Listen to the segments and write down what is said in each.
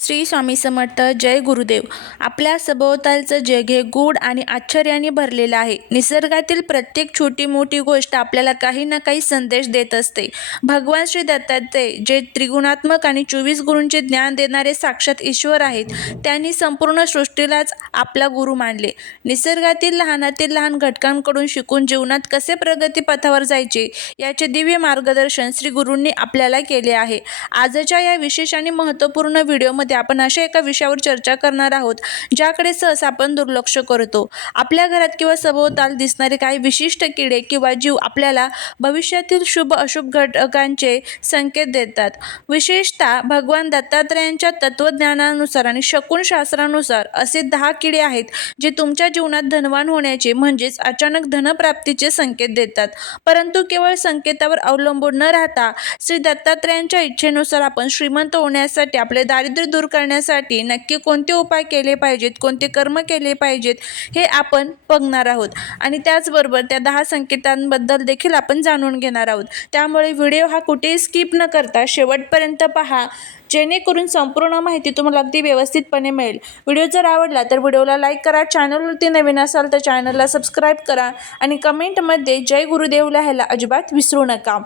श्री स्वामी समर्थ. जय गुरुदेव. आपल्या सभोवतालचं जग हे गूढ आणि आश्चर्याने भरलेलं आहे. निसर्गातील प्रत्येक छोटी मोठी गोष्ट आपल्याला काही ना काही संदेश देत असते. भगवान श्री दत्तात्रय जे त्रिगुणात्मक आणि 24 गुरूंचे ज्ञान देणारे साक्षात ईश्वर आहेत, त्यांनी संपूर्ण सृष्टीलाच आपला गुरु मानले. निसर्गातील लहानातील लहान घटकांकडून शिकून जीवनात कसे प्रगती पथावर जायचे याचे दिव्य मार्गदर्शन श्री गुरूंनी आपल्याला केले आहे. आजच्या या विशेष आणि महत्त्वपूर्ण व्हिडिओमध्ये आपण अशा एका विषयावर चर्चा करणार आहोत ज्याकडे सहसा आपण दुर्लक्ष करतो. आपल्या घरात किंवा सभोवताल दिसणारे काही विशिष्ट किडे किंवा जीव आपल्याला भविष्यातील शुभ अशुभ घटकांचे संकेत देतात. विशेषतः भगवान दत्तात्रयांच्या तत्वज्ञानानुसार आणि शकुन शास्त्रानुसार असे 10 किडे आहेत जे तुमच्या जीवनात धनवान होण्याचे म्हणजेच अचानक धनप्राप्तीचे संकेत देतात. परंतु केवळ संकेतावर अवलंबून न राहता श्री दत्तात्रयांच्या इच्छेनुसार आपण श्रीमंत होण्यासाठी, आपले दारिद्र्य दूर करण्यासाठी नक्की कोणते उपाय केले पाहिजेत, कोणते कर्म केले पाहिजेत हे आपण बघणार आहोत. आणि त्याचबरोबर त्या 10 संकेतांबद्दल देखील आपण जाणून घेणार आहोत. त्यामुळे व्हिडिओ हा कुठेही स्किप न करता शेवटपर्यंत पहा, जेणेकरून संपूर्ण माहिती तुम्हाला अगदी व्यवस्थितपणे मिळेल. व्हिडिओ जर आवडला तर व्हिडिओला लाईक करा, चॅनलवरती नवीन असाल तर चॅनलला सबस्क्राईब करा आणि कमेंटमध्ये जय गुरुदेव लिहायला अजिबात विसरू नका.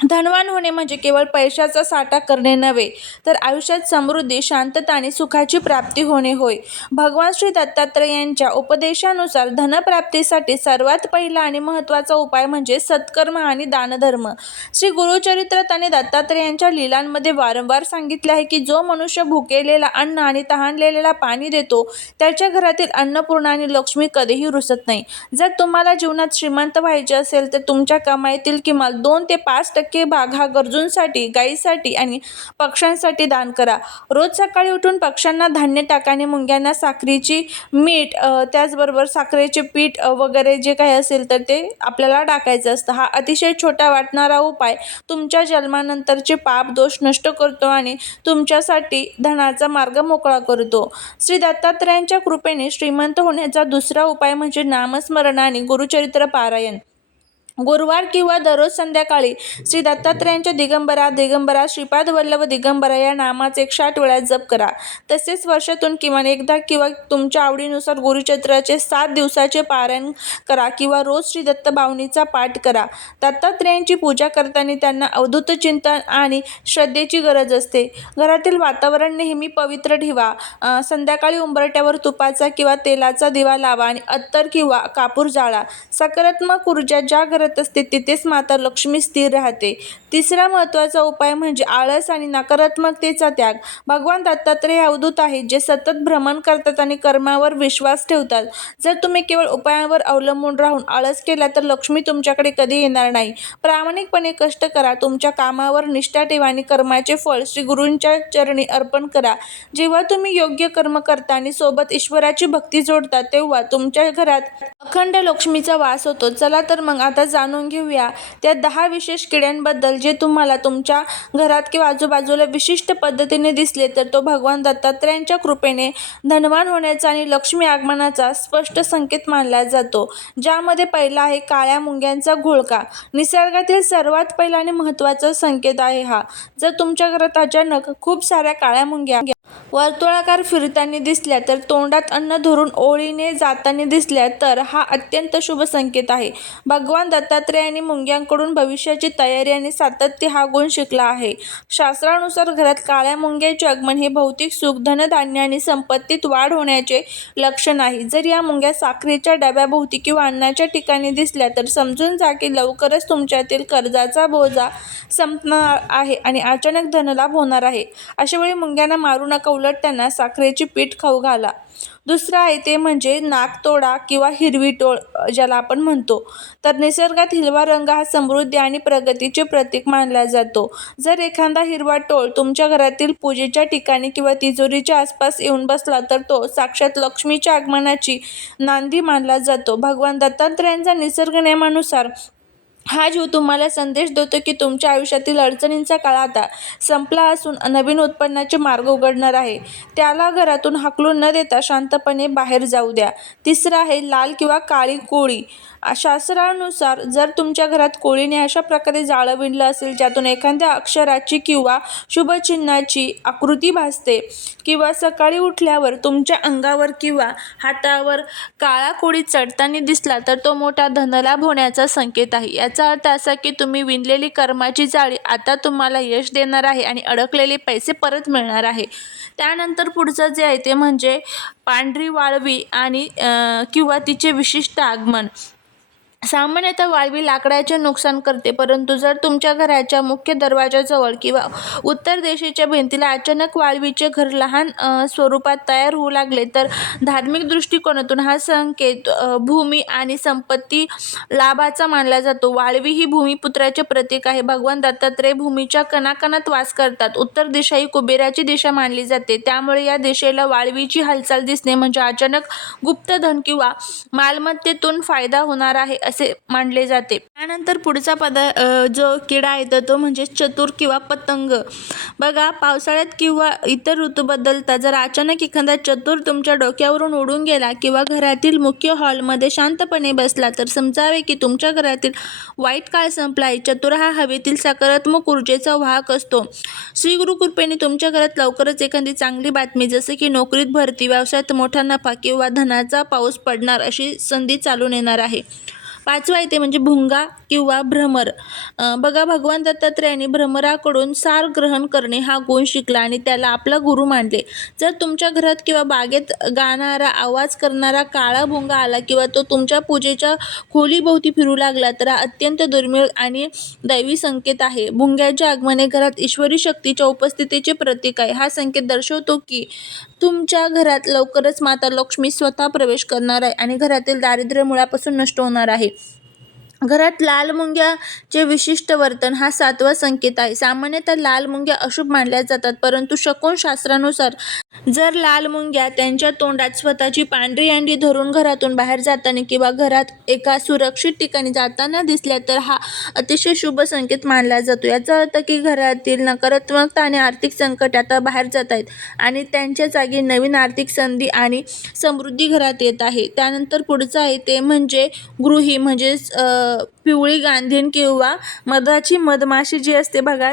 धनवान होणे म्हणजे केवळ पैशाचा साठा करणे नव्हे, तर आयुष्यात समृद्धी, शांतता आणि सुखाची प्राप्ती होणे होय. भगवान श्री दत्तात्रय यांच्या उपदेशानुसार धनप्राप्तीसाठी सर्वात पहिला आणि महत्त्वाचा उपाय म्हणजे सत्कर्म आणि दानधर्म. श्री गुरुचरित्रात आणि दत्तात्रयांच्या लीलांमध्ये वारंवार सांगितले आहे की जो मनुष्य भुकेलेला अन्न आणि तहानलेलेला पाणी देतो त्याच्या घरातील अन्नपूर्णा आणि लक्ष्मी कधीही रुसत नाही. जर तुम्हाला जीवनात श्रीमंत व्हायचे असेल तर तुमच्या कमाईतील किमान 2 ते 5% भाग हा गरजूंसाठी, गायीसाठी आणि पक्ष्यांसाठी दान करा. रोज सकाळी उठून पक्ष्यांना धान्य टाका आणि मुंग्यांना साखरेची मीठ, त्याचबरोबर साखरेचे पीठ वगैरे जे काही असेल तर ते आपल्याला टाकायचं असतं. हा अतिशय छोटा वाटणारा उपाय तुमच्या जन्मानंतरचे पाप दोष नष्ट करतो आणि तुमच्यासाठी धनाचा मार्ग मोकळा करतो. श्री दत्तात्रयांच्या कृपेने श्रीमंत होण्याचा दुसरा उपाय म्हणजे नामस्मरण आणि गुरुचरित्र पारायण. गुरुवार किंवा दररोज संध्याकाळी श्री दत्तात्रयांच्या दिगंबरा दिगंबरा श्रीपाद वल्लभ दिगंबरा या नामाचे 108 वेळा जप करा. तसेच वर्षातून किमान एकदा किंवा तुमच्या आवडीनुसार गुरुचरित्राचे 7 दिवसाचे पारायण करा किंवा रोज श्री दत्त भावनीचा पाठ करा. दत्तात्रयांची पूजा करताना त्यांना अवधूत चिंतन आणि श्रद्धेची गरज असते. घरातील वातावरण नेहमी पवित्र ठेवा. संध्याकाळी उंबरठ्यावर तुपाचा किंवा तेलाचा दिवा लावा आणि अत्तर किंवा कापूर जाळा. सकारात्मक ऊर्जा ज्या घरात असते तिथेच माता लक्ष्मी स्थिर राहते. तिसरा महत्त्वाचा उपाय म्हणजे आळस आणि नकारात्मकतेचा त्याग. भगवान दत्तात्रय हे अवधूत आहेत जे सतत भ्रमण करतात आणि कर्मावर विश्वास ठेवतात. जर तुम्ही केवळ उपायांवर अवलंबून राहून आळस केला तर लक्ष्मी तुमच्याकडे कधी येणार नाही. प्रामाणिकपणे कष्ट करा, तुमच्या कामावर निष्ठा ठेवा आणि कर्माचे फळ श्री गुरूंच्या चरणी अर्पण करा. जेव्हा तुम्ही योग्य कर्म करता आणि सोबत ईश्वराची भक्ती जोडता तेव्हा तुमच्या घरात अखंड लक्ष्मीचा वास होतो. चला तर मग आता जाणून घेऊया त्या 10 विशेष किड्यांबद्दल जे तुम्हाला तुमच्या घरात किंवा आजूबाजूला विशिष्ट पद्धतीने दिसले तर तो भगवान दत्तात्रयांच्या कृपेने धनवान होण्याचा आणि लक्ष्मी आगमनाचा स्पष्ट संकेत मानला जातो. ज्यामध्ये पहिला आहे काळ्या मुंग्यांचा घोळका. निसर्गातील सर्वात पहिला आणि महत्त्वाचा संकेत आहे हा. जर तुमच्या घरात अचानक खूप साऱ्या काळ्या मुंग्या वर्तुळाकार फिरताना दिसल्या तर तोंडात अन्न धरून ओळीने जाताना दिसल्या तर हा अत्यंत शुभ संकेत आहे. भगवान दत्तात्रयांनी मुंग्यांकडून भविष्याची तयारी आणि सातत्य हा गुण शिकला आहे. शास्त्रानुसार घरात काळ्या मुंग्याचे आगमन हे भौतिक सुख, धनधान्य आणि संपत्तीत वाढ होण्याचे लक्षण आहे. जर या मुंग्या साखरेच्या डब्याभोवती किंवा अन्नाच्या ठिकाणी दिसल्या तर समजून जा की लवकरच तुमच्यातील कर्जाचा बोजा संपणार आहे आणि अचानक धनलाभ होणार आहे. अशा वेळी मुंग्यांना मारू नका, उलट त्यांना साखरेची पीठ खाऊ घाला. दुसरं आहे ते म्हणजे नाकतोडा किंवा हिरवी टोळ ज्याला आपण म्हणतो. तर निसर्गात हिरवा रंग हा समृद्धी आणि प्रगतीचे प्रतीक मानला जातो. जर एखादा हिरवा टोळ तुमच्या घरातील पूजेच्या ठिकाणी किंवा तिजोरीच्या आसपास येऊन बसला तर तो साक्षात लक्ष्मीच्या आगमनाची नांदी मानला जातो. भगवान दत्तात्रयांच्या निसर्ग नियमानुसार हा जीव तुम्हाला संदेश देतो की तुमच्या आयुष्यातील अडचणींचा काळ आता संपला असून नवीन उत्पन्नाचे मार्ग उघडणार आहे. त्याला घरातून हाकलून न देता शांतपणे बाहेर जाऊ द्या. तिसरं आहे लाल किंवा काळी कोळी. शास्त्रानुसार जर तुमच्या घरात कोळीने अशा प्रकारे जाळं विणलं असेल ज्यातून एखाद्या अक्षराची किंवा शुभचिन्हाची आकृती भासते किंवा सकाळी उठल्यावर तुमच्या अंगावर किंवा हातावर काळा कोळी चढताना दिसला तर तो मोठा धनलाभ होण्याचा संकेत आहे. याचा अर्थ असा की तुम्ही विणलेली कर्माची जाळी आता तुम्हाला यश देणार आहे आणि अडकलेले पैसे परत मिळणार आहे. त्यानंतर पुढचं जे आहे ते म्हणजे पांढरी वाळवी आणि किंवा तिचे विशिष्ट आगमन. सामान्यतः वाळवी लाकडाचे नुकसान करते, परंतु जर तुमच्या घराच्या मुख्य दरवाजाजवळ किंवा उत्तर दिशेच्या भिंतीला अचानक वाळवीचे घर लहान स्वरूपात तयार होऊ लागले तर धार्मिक दृष्टिकोनातून हा संकेत भूमी आणि संपत्ती लाभाचा मानला जातो. वाळवी ही भूमिपुत्राचे प्रतीक आहे. भगवान दत्तात्रय भूमीच्या कणाकणात वास करतात. उत्तर दिशा ही कुबेराची दिशा मानली जाते, त्यामुळे या दिशेला वाळवीची हालचाल दिसणे म्हणजे अचानक गुप्तधन किंवा मालमत्तेतून फायदा होणार आहे असे मानले जाते. त्यानंतर पुढचा जो किडा आहे तर तो म्हणजे चतुर किंवा पतंग. बघा, पावसाळ्यात किंवा इतर ऋतू बदलता जर अचानक एखादा चतुर तुमच्या डोक्यावरून उडून गेला किंवा घरातील मुख्य हॉलमध्ये शांतपणे बसला तर समजावे की तुमच्या घरातील वाईट काळ संपला आहे. चतुर हा हवेतील सकारात्मक ऊर्जेचा वाहक असतो. श्री गुरु कृपेने तुमच्या घरात लवकरच एखादी चांगली बातमी जसे की नोकरीत भरती, व्यवसायात मोठा नफा किंवा धनाचा पाऊस पडणार अशी संधी चालून येणार आहे. पाचवा आहे ते म्हणजे भुंगा किंवा भ्रमर. बघा, भगवान दत्तात्रयाने भ्रमराकडून सार ग्रहण करणे हा गुण शिकला आणि त्याला आपला गुरु मानले. जर तुमच्या घरात किंवा बागेत गाणारा आवाज करणारा काळा भुंगा आला किंवा तो तुमच्या पूजेच्या खोलीभोवती फिरू लागला तर हा अत्यंत दुर्मिळ आणि दैवी संकेत आहे. भुंग्याचे आगमन घरात ईश्वरी शक्तीच्या उपस्थितीचे प्रतीक आहे. हा संकेत दर्शवतो की तुमच्या घरात लवकरच माता लक्ष्मी स्वतः प्रवेश करणार आहे आणि घरातील दारिद्र्य मुळापासून नष्ट होणार आहे. घरात लाल मुंग्याचे विशिष्ट वर्तन हा 7वा संकेत आहे. सामान्यतः लाल मुंग्या अशुभ मानल्या जातात, परंतु शकुन शास्त्रानुसार जर लाल मुंग्या त्यांच्या तोंडात स्वतःची पांढरी अंडी धरून घरातून बाहेर जाताना किंवा घरात एका सुरक्षित ठिकाणी जाताना दिसल्या तर हा अतिशय शुभ संकेत मानला जातो. याचा अर्थ की घरातील नकारात्मकता आणि आर्थिक संकट आता बाहेर जात आहेत आणि त्यांच्या जागी नवीन आर्थिक संधी आणि समृद्धी घरात येत आहे. त्यानंतर पुढचं आहे ते म्हणजे गृही म्हणजेच पिवळी गांधीण किंवा मधाची मधमाशी जी असते बघा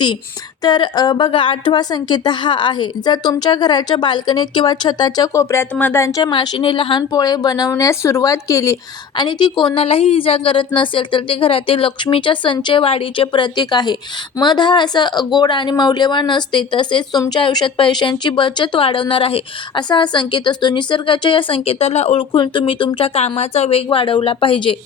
ती. तर बघा, 8वा संकेत हा आहे. जर तुमच्या घराच्या बाल्कनीत किंवा छताच्या कोपऱ्यात मधाच्या माशीने लहान पोळे बनवण्यास सुरुवात केली आणि ती कोणालाही इजा करत नसेल तर ते घरातील लक्ष्मीच्या संचय वाढीचे प्रतीक आहे. मध हा असा गोड आणि मौल्यवान असते, तसेच तुमच्या आयुष्यात पैशांची बचत वाढवणार आहे असा हा संकेत असतो. निसर्गाच्या या संकेताला ओळखून तुम्ही तुमच्या कामाचा वेग वाढवला पाहिजे.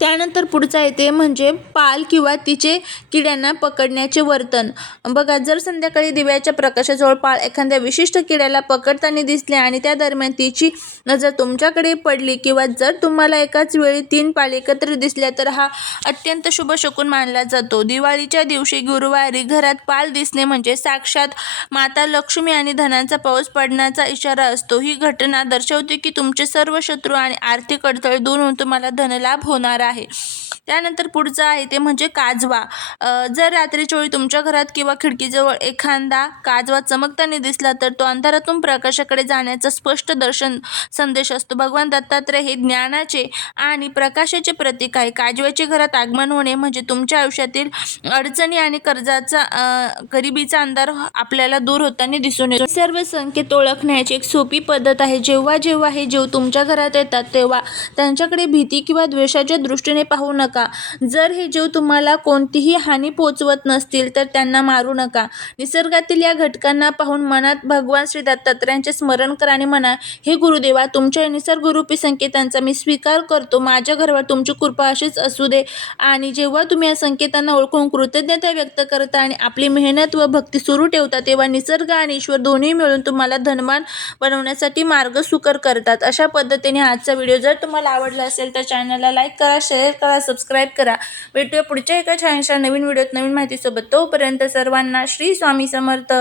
त्यानंतर पुढचं आहे ते म्हणजे पाल किंवा तिचे किड्यांना पकडण्याचे वर्तन. बघा, जर संध्याकाळी दिव्याच्या प्रकाशाजवळ पाल एखाद्या विशिष्ट किड्याला पकडताना दिसले आणि त्या दरम्यान तिची नजर तुमच्याकडे पडली किंवा जर तुम्हाला एकाच वेळी 3 पाल एकत्र दिसल्या तर हा अत्यंत शुभ शकुन मानला जातो. दिवाळीच्या दिवशी गुरुवारी घरात पाल दिसणे म्हणजे साक्षात माता लक्ष्मी आणि धनाचा पाऊस पडण्याचा इशारा असतो. ही घटना दर्शवते की तुमचे सर्व शत्रू आणि आर्थिक अडथळे दूर होऊन तुम्हाला धनलाभ होणार आहे. त्यानंतर पुढचं आहे ते म्हणजे काजवा. जर रात्रीच्या वेळी तुमच्या घरात किंवा खिडकीजवळ एखादा काजवा चमकताना दिसला तर तो अंधारातून प्रकाशाकडे जाण्याचा स्पष्ट संदेश असतो. भगवान दत्तात्रय हे ज्ञानाचे आणि प्रकाशाचे प्रतीक आहे. काजव्याचे घरात आगमन होणे म्हणजे तुमच्या आयुष्यातील अडचणी आणि गरिबीचा अंधार आपल्याला दूर होताना दिसून येतो. सर्व संकेत ओळखण्याची एक सोपी पद्धत आहे. जेव्हा जेव्हा हे जीव तुमच्या घरात येतात तेव्हा त्यांच्याकडे भीती किंवा द्वेषाच्या दृष्टीने पाहू नका. जर हे जीव तुम्हाला कोणतीही हानी पोचवत नसतील तर त्यांना मारू नका. निसर्गातील या घटकांना पाहून मनात भगवान श्री दत्तात्रयांचे स्मरण करा आणि म्हणा, हे गुरुदेवा, तुमच्या निसर्गरूपी संकेतांचा मी स्वीकार करतो. माझ्या घरावर तुमची कृपा अशीच असू दे. आणि जेव्हा तुम्ही या संकेतांना ओळखून कृतज्ञता व्यक्त करता आणि आपली मेहनत व भक्ती सुरू ठेवता तेव्हा निसर्ग आणि ईश्वर दोन्ही मिळून तुम्हाला धनवान बनवण्यासाठी मार्ग सुकर करतात. अशा पद्धतीने आजचा व्हिडिओ जर तुम्हाला आवडला असेल तर चॅनलला लाईक करा, शेअर करा, सबस्क्राईब करा. भेटूया पुढच्या एका छानशा नवीन व्हिडिओत नवीन माहितीसोबत. तोपर्यंत सर्वांना श्री स्वामी समर्थ.